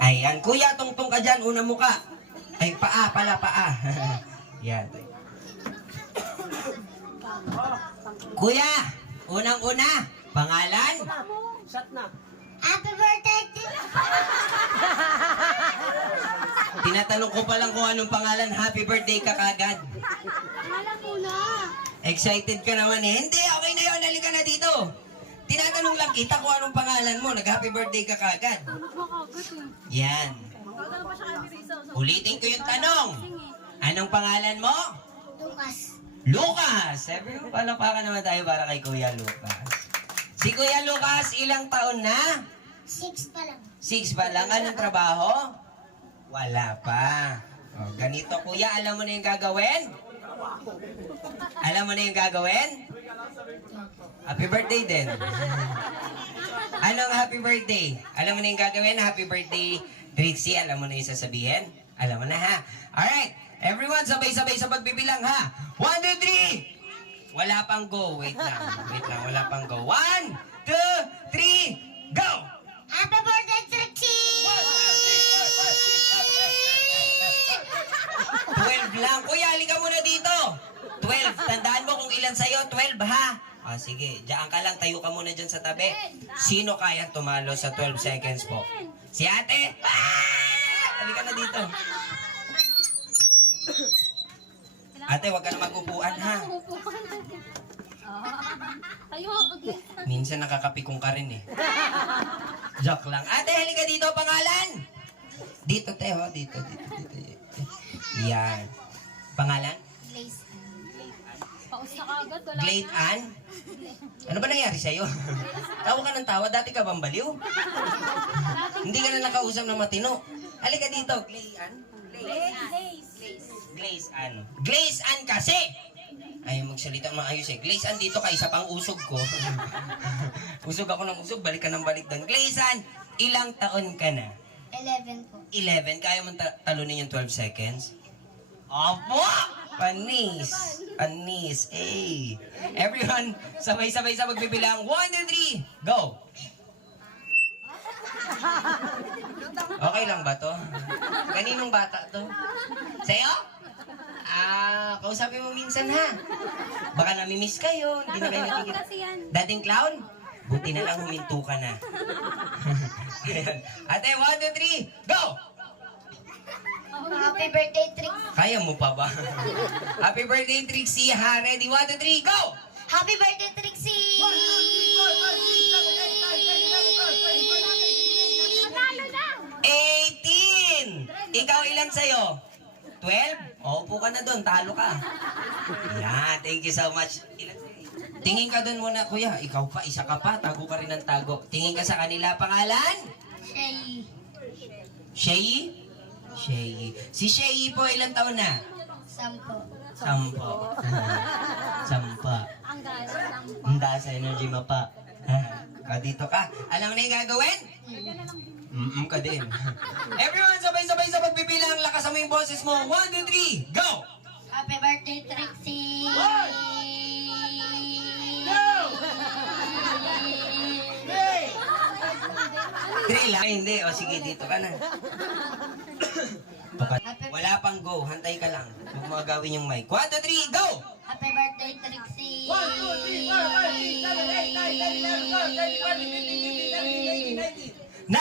Ayan, kuya, tungtong ka dyan, una muka. Ay, paa pala, paa. Yan. Kuya, unang-una, pangalan? Happy birthday to Tinatanong ko pa lang kung anong pangalan, happy birthday ka kagad. Alam mo na. Excited ka naman eh. Hindi, okay na yun, halika na dito. Tinatanong lang kita kung anong pangalan mo, nag-happy birthday ka kagad. Yan. Ulitin ko yung tanong. Anong pangalan mo? Lucas. Lucas! Siyempre, palapakan naman tayo para kay Kuya Lucas. Si Kuya Lucas, ilang taon na? 6 pa lang. 6 ba lang? Anong trabaho? Wala pa. O, ganito, Kuya, alam mo na yung gagawin? Alam mo na yung gagawin? Happy birthday din. Anong happy birthday? Alam mo na yung gagawin? Happy birthday, Trixie. Alam mo na yung sasabihin? Alam mo na, ha? Alright. Everyone, sabay-sabay sa pagbibilang, ha? 1, 2, 3! Wala pang go. Wait lang. Wait lang. Wala pang go. 1, 2, 3, go! Happy birthday, Trixie! 12 lang. Kuya, halika muna dito. 12. Tandaan mo kung ilan sa'yo. 12, ha? Ah, sige. Diyan ka lang. Tayo ka muna dyan sa tabi. Sino kaya tumalo sa 12 seconds po? Si ate? Ah! Halika na dito. Ate, wag ka na mag-upuan, ha? Minsan nakakapikong ka rin, eh. Joke lang. Ate, halika dito. Pangalan? Dito, te, ho. Dito. Yan. Pangalan? Glaze. Glade Ann? Ano ba nangyari sa'yo? Tawa ka ng tawa, dati ka bang baliw? Hindi ka na nakausap na matino. Halika dito, Glade Ann. Glaze Ann. Glaze Ann kasi! Ay, magsalita maayos eh. Glaze Ann, dito ka, isa pang usog ko. Usog ako ng usog, balik ka ng balik doon. Glaze Ann, ilang taon ka na? 11 po. 11, kaya mong talunin yung 12 seconds? Opo! Panis! Panis! Eh! Everyone, sabay-sabay sa magbibilang. 1, 2, 3, go! Okay lang ba to? Kaninong bata to? Sa'yo? Ah, kausapin mo minsan, ha? Baka namimiss kayo, hindi na kayo natigil. Dating clown? Buti na lang huminto ka na. Ayan. Ate, 1, 2, 3, go! Happy birthday, Trixie. Kaya mo pa ba? Happy birthday, Trixie, ha? Ready, 1, 2, 3, go! Happy birthday, Trixie! Matalo na! 18! Ikaw ilan sa'yo? 12? O, upo ka na doon, talo ka. Yan, thank you so much. Ilan sa'yo? Tingin ka doon muna, kuya. Ikaw pa, isa ka pa, tago ka rin ng tago. Tingin ka sa kanila, pangalan? Shay. Shay? Shay. Si Shay po, ilang taon na? 10. 10. 10. Ang daan sa energy mo pa. Dito ka. Alam mo na yung gagawin? Ka din. Everyone, sabay-sabay sa pagbibilang. Lakasan mo yung boses mo. 1, 2, 3, go! Happy birthday, Trixie! 3 lang. Ay, hindi. O sige, dito ka na. Wala pang go. Hantay ka lang. Huwag mo agawin yung mic. 1, 2, 3, go! Happy birthday, Trixie! 1, 2, 3, 4, 5, 6, 7, 8, 9, 10, 11, 12, 13, 14, 15, 16, 17, 18, 19, 20.